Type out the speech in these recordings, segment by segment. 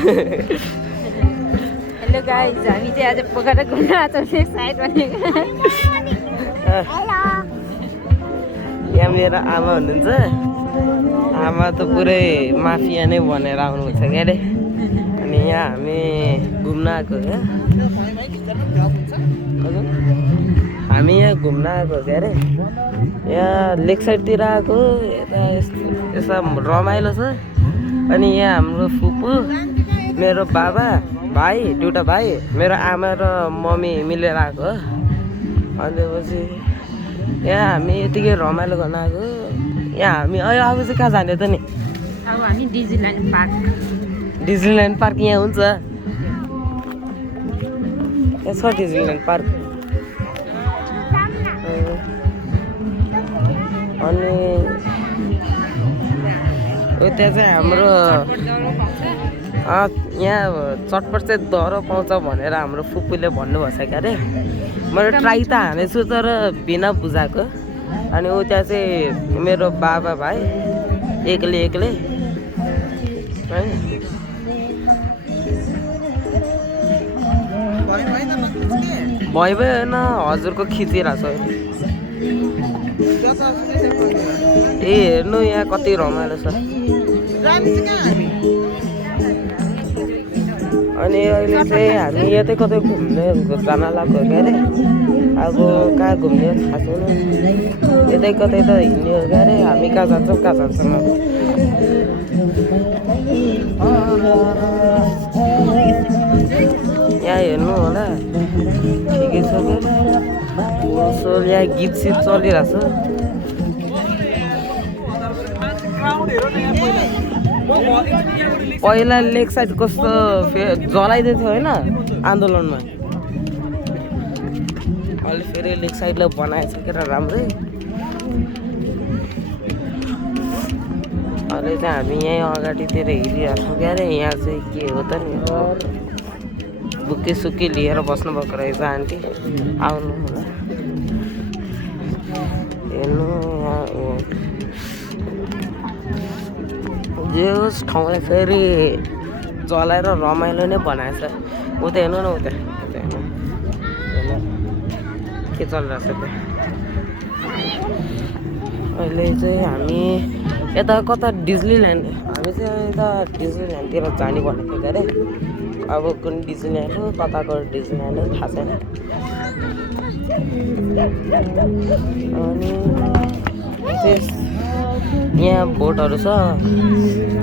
Hello guys, हामी चाहिँ आज पोखरा घुम्न आएको छौँ साइड भनेको। यहाँ मेरो आमा हुनुहुन्छ। आमा त पुरै माफिया नै भनेर आउनुहुन्छ क्या अरे। अनि यहाँ हामी घुम्न आएको क्या। हामी यहाँ घुम्न आएको क्या अरे। यहाँ लेक साइडतिर आएको। यता यस्ता रमाइलो छ। अनि यहाँ हाम्रो फुपू, मेरो बाबा, भाइ, दुईवटा भाइ, मेरो आमा र मम्मी मिलेर आएको हो। अनि त्यसपछि यहाँ हामी यतिकै रमाइलो गर्न आएको। यहाँ हामी अहिले अब चाहिँ कहाँ जाने त नि? अब हामी डिज्नील्यान्ड पार्क। डिज्नील्यान्ड पार्क यहाँ हुन्छ। यहाँ छ डिज्नील्यान्ड पार्क। अनि त्यहाँ चाहिँ हाम्रो यहाँ चटपट चाहिँ दह्रो पाउँछ भनेर हाम्रो फुपूले भन्नुभएको छ क्या अरे। मैले ट्राई त हानेछु तर बिना बुझाएको। अनि ऊ त्यहाँ चाहिँ मेरो बाबा भाइ एक्लै है। भइ होइन, हजुरको खिचिरहेको छ अहिले। ए हेर्नु यहाँ कति रमाइलो छ। अनि अहिले चाहिँ हामी यतै कतै घुम्ने जान लाग्यो क्या अरे। अब कहाँ घुम्ने थाहा छैन। यतै कतै त हिँड्ने हो क्या अरे। हामी कहाँ जान्छौँ कहाँ जान्छौँ अब। यहाँ हेर्नु होला ठिकै छ क्या। यहाँ गीत सित चलिरहेछ। पहिला लेक साइड कस्तो जलाइदिएको थियो होइन आन्दोलनमा। अहिले फेरि लेक साइडलाई बनाएछ क्या राम्रै। अहिले चाहिँ हामी यहीँ अगाडितिर हिँडिरहेको छौँ क्या अरे। यहाँ चाहिँ के हो त नि, बुके सुके लिएर बस्नुभएको रहेछ आन्टी। आउनु होला हेर्नु। जे होस् ठाउँलाई फेरि जलाएर रमाइलो नै बनाएछ। उता हेर्नु न, उता हेर्नु के चलिरहेछ त्यहाँ। अहिले चाहिँ हामी यता कता डिज्नील्यान्ड, हामी चाहिँ यता डिज्नील्यान्डतिर जाने भनेको थियो अरे। अब कुन डिज्नील्यान्ड हो, कताको डिज्नील्यान्ड हो थाहा छैन। अनि यहाँ बोटहरू छ।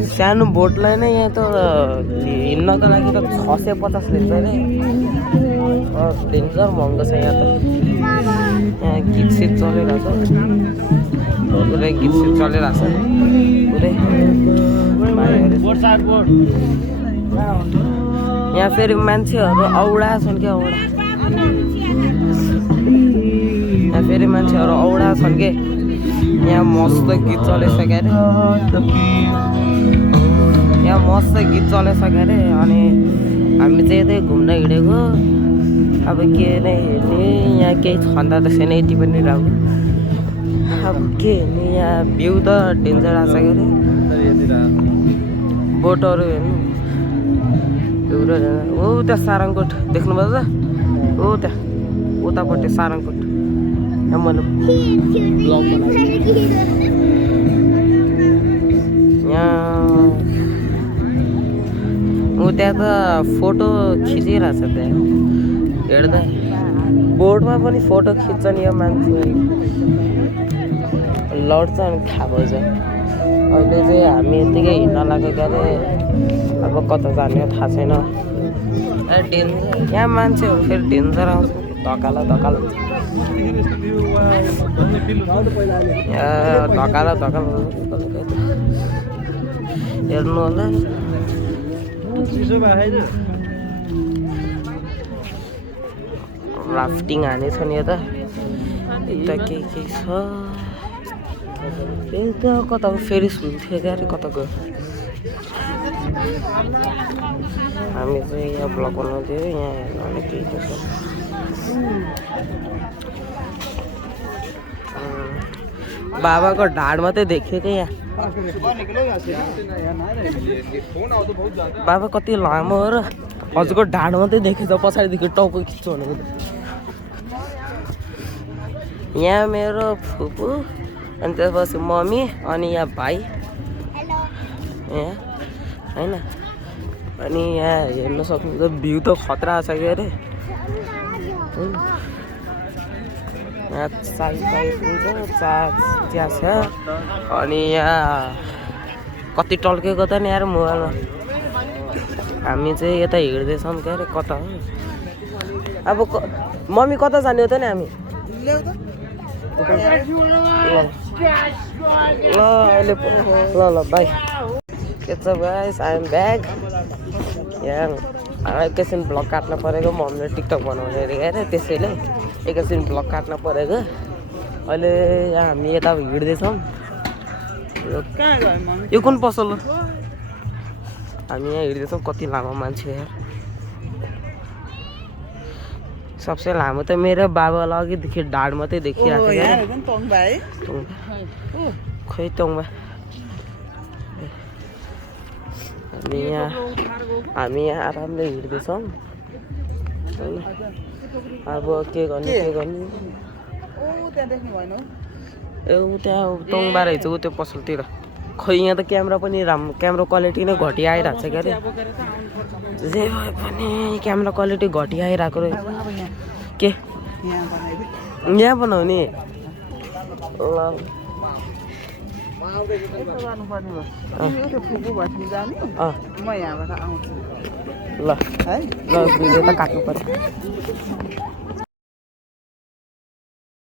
सानो बोटलाई नै यहाँ त हिँड्नको लागि त 650 लिन्छ अरे। डेन्जर महँगो छ यहाँ त। यहाँ गीत सित चलिरहेछ, पुरै गीत सित चलिरहेछ पुरै। यहाँ फेरि मान्छेहरू औडा छन् क्या, औडा। यहाँ फेरि मान्छेहरू औडा छन् के। यहाँ मस्त गीत चलेछ क्या अरे। यहाँ मस्त गीत चलेछ क्या अरे। अनि हामी चाहिँ यतै घुम्न हिँडेको। अब के नै हेर्ने, यहाँ केही छन्दा त छैन यति पनि राम्रो। अब के हेर्ने, यहाँ भ्यू त डेन्जर आएको छ क्या अरे। बोटहरू हेर्नु। हो त्यहाँ सारङकोट देख्नुभयो त? हो त्यहाँ उतापट्टि सारङकोट। यहाँ मैले ब्लग बनाएको। यहाँ त्यहाँ त फोटो खिचिरहेछ त्यहाँ हेर्दा। बोर्डमा पनि फोटो खिच्छन् यो मान्छे, लड्छ अनि खाएको छ। अहिले चाहिँ हामी यत्तिकै हिँड्न लाग्यो क्या अरे। अब कता जाने थाहा छैन। डेन्जर यहाँ मान्छेहरू फेरि डेन्जर आउँछ, धकालो धकालो धकालो धकालो हेर्नु होला। राफ्टिङ हानेछ नि यता के छ। यता कताको फेरि सुन्थ्यो क्या अरे, कता गयो। हामी चाहिँ यहाँ ब्लग बनाउँथ्यो। यहाँ हेर्नु केही छ। बाबाको ढाड मात्रै देख्यो क्या यहाँ बाबा कति लामो हो र हजुरको ढाड मात्रै देखेछ पछाडिदेखि टाउको खिच्छु भनेको यहाँ मेरो फुपू अनि त्यसपछि मम्मी अनि यहाँ भाइ यहाँ होइन अनि यहाँ हेर्न सक्नुहुन्छ भ्यू त खतरा छ के अरे यहाँ चाय हुन्छ चिया छ अनि यहाँ कति टल्केको त नि यार मोबाइलमा हामी चाहिँ यता हिँड्दैछौँ के अरे कता हो अब मम्मी कता जाने हो त नि हामी ल अहिले ल बाई के छ गाइस आई एम ब्याक यहाँ एकैछिन भ्लग काट्न परेको मम्मीले टिकटक बनाउने अरे अरे त्यसैले एकैछिन भ्लग काट्न परेको अहिले यहाँ हामी यता हिँड्दैछौँ यो कुन पसल हो हामी यहाँ हिँड्दैछौँ कति लामो मान्छे यार सबसे लामो त मेरो बाबालाई अघिदेखि ढाड मात्रै देखिरहेको खोइ तोङबा अनि यहाँ हामी यहाँ आरामले हिँड्दैछौँ अब के गर्ने त्यहाँ तोङबा रहेछ ऊ त्यो पसलतिर खै यहाँ त क्यामेरा पनि राम्रो क्यामेरा क्वालिटी नै घटिया आइरहेको छ क्या अरे जे भए पनि क्यामेरा क्वालिटी घटिया आइरहेको रहेछ के यहाँ बनाउने ल ल भिडियो त काट्नु पर्छ